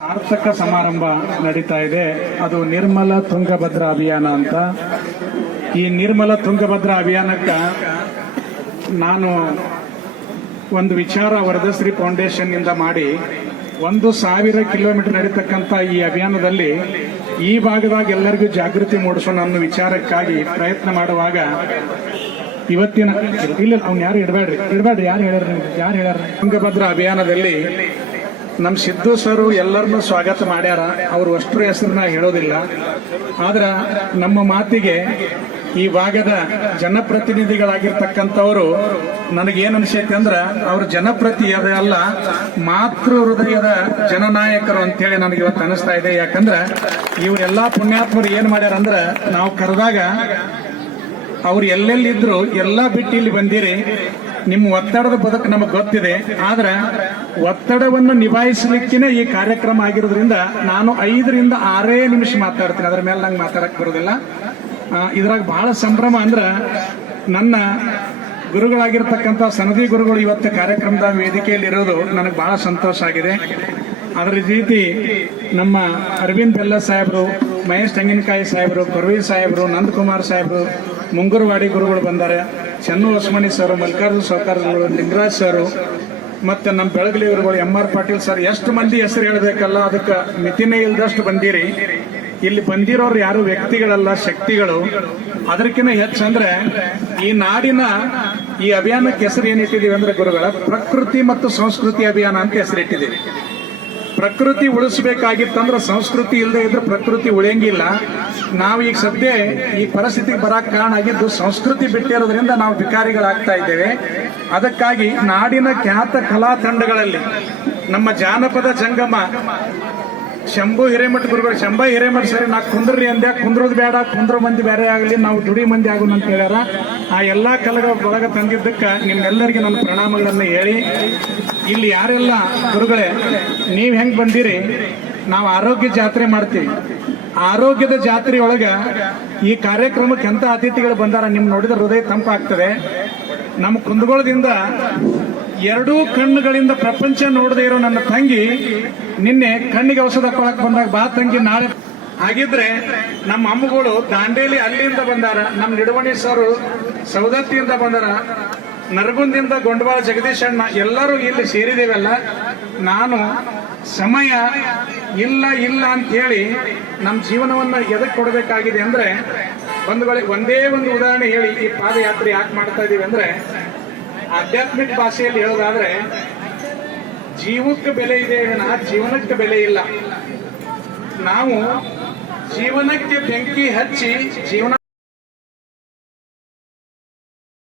ಸಾರ್ಥಕ ಸಮಾರಂಭ ನಡೀತಾ ಇದೆ. ಅದು ನಿರ್ಮಲ ತುಂಗಭದ್ರಾ ಅಭಿಯಾನ ಅಂತ. ಈ ನಿರ್ಮಲ ತುಂಗಭದ್ರಾ ಅಭಿಯಾನಕ್ಕೆ ನಾನು ಒಂದು ವಿಚಾರ ವರದಶ್ರೀ ಫೌಂಡೇಶನ್ ಇಂದ ಮಾಡಿ 1,000 ಕಿಲೋಮೀಟರ್ ನಡೀತಕ್ಕಂಥ ಈ ಅಭಿಯಾನದಲ್ಲಿ ಈ ಭಾಗದಾಗ ಎಲ್ಲರಿಗೂ ಜಾಗೃತಿ ಮೂಡಿಸೋಣ ಅನ್ನೋ ವಿಚಾರಕ್ಕಾಗಿ ಪ್ರಯತ್ನ ಮಾಡುವಾಗ ಇವತ್ತಿನ ಇಲ್ಲ ಅವ್ನು ಯಾರು ಇಡಬೇಡ್ರಿ ಯಾರು ಹೇಳ್ಯಾರ ತುಂಗಭದ್ರಾ ಅಭಿಯಾನದಲ್ಲಿ ನಮ್ಮ ಸಿದ್ದು ಸರ್ ಎಲ್ಲರನ್ನೂ ಸ್ವಾಗತ ಮಾಡ್ಯಾರ. ಅವರು ಅಷ್ಟರ ಹೆಸರನ್ನ ಹೇಳೋದಿಲ್ಲ. ಆದ್ರೆ ನಮ್ಮ ಮಾತಿಗೆ ಈ ಭಾಗದ ಜನಪ್ರತಿನಿಧಿಗಳಾಗಿರ್ತಕ್ಕಂಥವರು ನನಗೇನು ಅನಿಸೈತೆ ಅಂದ್ರೆ ಅವ್ರ ಜನಪ್ರತಿನಿಧಿ ಅಲ್ಲ, ಮಾತೃ ಹೃದಯದ ಜನನಾಯಕರು ಅಂತೇಳಿ ನನಗೆ ಇವತ್ತು ಅನಿಸ್ತಾ ಇದೆ. ಯಾಕಂದ್ರೆ ಇವರೆಲ್ಲಾ ಪುಣ್ಯಾತ್ಮರು ಏನ್ ಮಾಡ್ಯಾರ ಅಂದ್ರೆ ನಾವು ಕರೆದಾಗ ಅವ್ರು ಎಲ್ಲೆಲ್ಲಿದ್ರು ಎಲ್ಲಾ ಬಿಟ್ಟು ಇಲ್ಲಿ ಬಂದಿರಿ. ನಿಮ್ಮ ಒತ್ತಡದ ಬದುಕು ನಮಗೆ ಗೊತ್ತಿದೆ. ಆದ್ರೆ ಒತ್ತಡವನ್ನು ನಿಭಾಯಿಸಲಿಕ್ಕೇನೆ ಈ ಕಾರ್ಯಕ್ರಮ ಆಗಿರೋದ್ರಿಂದ ನಾನು 5 ರಿಂದ 6 ನಿಮಿಷ ಮಾತಾಡ್ತೀನಿ. ಅದ್ರ ಮೇಲೆ ನಂಗೆ ಮಾತಾಡಕ್ ಬರೋದಿಲ್ಲ. ಇದ್ರಾಗ ಬಹಳ ಸಂಭ್ರಮ ಅಂದ್ರ ನನ್ನ ಗುರುಗಳಾಗಿರ್ತಕ್ಕಂಥ ಸನದಿ ಗುರುಗಳು ಇವತ್ತು ಕಾರ್ಯಕ್ರಮದ ವೇದಿಕೆಯಲ್ಲಿ ಇರೋದು ನನಗೆ ಬಹಳ ಸಂತೋಷ ಆಗಿದೆ. ಅದರ ರೀತಿ ನಮ್ಮ ಅರವಿಂದ್ ಬೆಲ್ಲ ಸಾಹೇಬರು, ಮಹೇಶ್ ತೆಂಗಿನಕಾಯಿ ಸಾಹೇಬರು, ಕೊರ್ವಿ ಸಾಹೇಬರು, ನಂದಕುಮಾರ್ ಸಾಹೇಬರು, ಮುಂಗುರುವಾಡಿ ಗುರುಗಳು ಬಂದಾರೆ, ಚನ್ನು ಹೊಸಮಣಿ ಸರ್, ಮಲ್ಲಿಕಾರ್ಜುನ ಸೌಕರ್ಯಗಳು, ಲಿಂಗರಾಜ್ ಸರ್, ಮತ್ತೆ ನಮ್ಮ ಬೆಳಗಲಿ ಗುರುಗಳು, MR ಪಾಟೀಲ್ ಸರ್. ಎಷ್ಟು ಮಂದಿ ಹೆಸರು ಹೇಳಬೇಕಲ್ಲ, ಅದಕ್ಕೆ ಮಿತಿನೇ ಇಲ್ದಷ್ಟು ಬಂದಿರಿ. ಇಲ್ಲಿ ಬಂದಿರೋರು ಯಾರು ವ್ಯಕ್ತಿಗಳಲ್ಲ, ಶಕ್ತಿಗಳು. ಅದಕ್ಕಿಂತ ಹೆಚ್ಚಂದ್ರೆ ಈ ನಾಡಿನ ಈ ಅಭಿಯಾನಕ್ಕೆ ಹೆಸರು ಏನಿಟ್ಟಿದೀವಿ ಅಂದ್ರೆ ಗುರುಗಳ ಪ್ರಕೃತಿ ಮತ್ತು ಸಂಸ್ಕೃತಿ ಅಭಿಯಾನ ಅಂತ ಹೆಸರಿಟ್ಟಿದ್ದೀವಿ. ಪ್ರಕೃತಿ ಉಳಿಸಬೇಕಾಗಿತ್ತಂದ್ರೆ ಸಂಸ್ಕೃತಿ ಇಲ್ಲದೆ ಇದ್ರೆ ಪ್ರಕೃತಿ ಉಳಿಯಂಗಿಲ್ಲ. ನಾವು ಈಗ ಸದ್ಯ ಈ ಪರಿಸ್ಥಿತಿಗೆ ಬರಕ್ ಕಾರಣ ಆಗಿದ್ದು ಸಂಸ್ಕೃತಿ ಬಿಟ್ಟಿರೋದ್ರಿಂದ ನಾವು ವಿಕಾರಿಗಳಾಗ್ತಾ ಇದ್ದೇವೆ. ಅದಕ್ಕಾಗಿ ನಾಡಿನ ಖ್ಯಾತ ಕಲಾ ತಂಡಗಳಲ್ಲಿ ನಮ್ಮ ಜಾನಪದ ಜಂಗಮ ಶಂಭು ಹಿರೇಮಠ ಗುರುಗಳು, ಶಂಭ ಹಿರೇಮಠ ಸರಿ ನಾ ಕುಂದ್ರಿ ಅಂದ್ಯಾ, ಕುಂದ್ರೋದು ಬೇಡ, ಕುಂದ್ರೋ ಮಂದಿ ಬೇರೆ ಆಗಲಿ, ನಾವು ದುಡಿ ಮಂದಿ ಆಗೋಣ ಅಂತ ಹೇಳ್ಯಾರ. ಆ ಎಲ್ಲಾ ಕಲೆಗಳ ಒಳಗ ತಂದಿದ್ದಕ್ಕೆ ನಿಮ್ಮೆಲ್ಲರಿಗೆ ನನ್ನ ಪ್ರಣಾಮಗಳನ್ನು ಹೇಳಿ, ಇಲ್ಲಿ ಯಾರೆಲ್ಲ ಗುರುಗಳೇ ನೀವ್ ಹೆಂಗ್ ಬಂದಿರಿ, ನಾವು ಆರೋಗ್ಯ ಜಾತ್ರೆ ಮಾಡ್ತೀವಿ. ಆರೋಗ್ಯದ ಜಾತ್ರೆಯೊಳಗ ಈ ಕಾರ್ಯಕ್ರಮಕ್ಕೆ ಎಂತ ಅತಿಥಿಗಳು ಬಂದಾರ ನಿಮ್ ನೋಡಿದ್ರೆ ಹೃದಯ ತಂಪಾಗ್ತದೆ. ನಮ್ಮ ಕುಂದಗೋಳದಿಂದ 2 ಕಣ್ಣುಗಳಿಂದ ಪ್ರಪಂಚ ನೋಡದೇ ಇರೋ ನನ್ನ ತಂಗಿ ನಿನ್ನೆ ಕಣ್ಣಿಗೆ ಔಷಧ ಕೊಳಕ್ ಬಂದಾಗ ಬಾ ತಂಗಿ ನಾಳೆ ಹಾಗಿದ್ರೆ ನಮ್ಮ ಅಮ್ಮಗಳು ದಾಂಡೇಲಿ ಅಲ್ಲಿಂದ ಬಂದಾರ, ನಮ್ಮ ನಿಡವಣಿ ಸರ್ ಸೌದತ್ತಿಯಿಂದ ಬಂದಾರ, ನರಗುಂದಿಂದ ಗೊಂಡವಾಳ ಜಗದೀಶ್ ಅಣ್ಣ, ಎಲ್ಲರೂ ಇಲ್ಲಿ ಸೇರಿದೇವಲ್ಲ. ನಾನು ಸಮಯ ಇಲ್ಲ ಅಂತ ಹೇಳಿ ನಮ್ಮ ಜೀವನವನ್ನ ಎದಕ್ಕೆ ಕೊಡಬೇಕಾಗಿದೆ ಅಂದ್ರೆ ಬಂಧುಗಳಿಗೆ ಒಂದೇ ಒಂದು ಉದಾಹರಣೆ ಹೇಳಿ ಈ ಪಾದಯಾತ್ರೆ ಯಾಕೆ ಮಾಡ್ತಾ ಇದೀವಿ ಅಂದ್ರೆ, ಆಧ್ಯಾತ್ಮಿಕ ಭಾಷೆಯಲ್ಲಿ ಹೇಳೋದಾದ್ರೆ ಜೀವಕ್ಕೆ ಬೆಲೆ ಇದೆ, ಜೀವನಕ್ಕೆ ಬೆಲೆ ಇಲ್ಲ. ನಾವು ಜೀವನಕ್ಕೆ ಬೆಂಕಿ ಹಚ್ಚಿ ಜೀವನ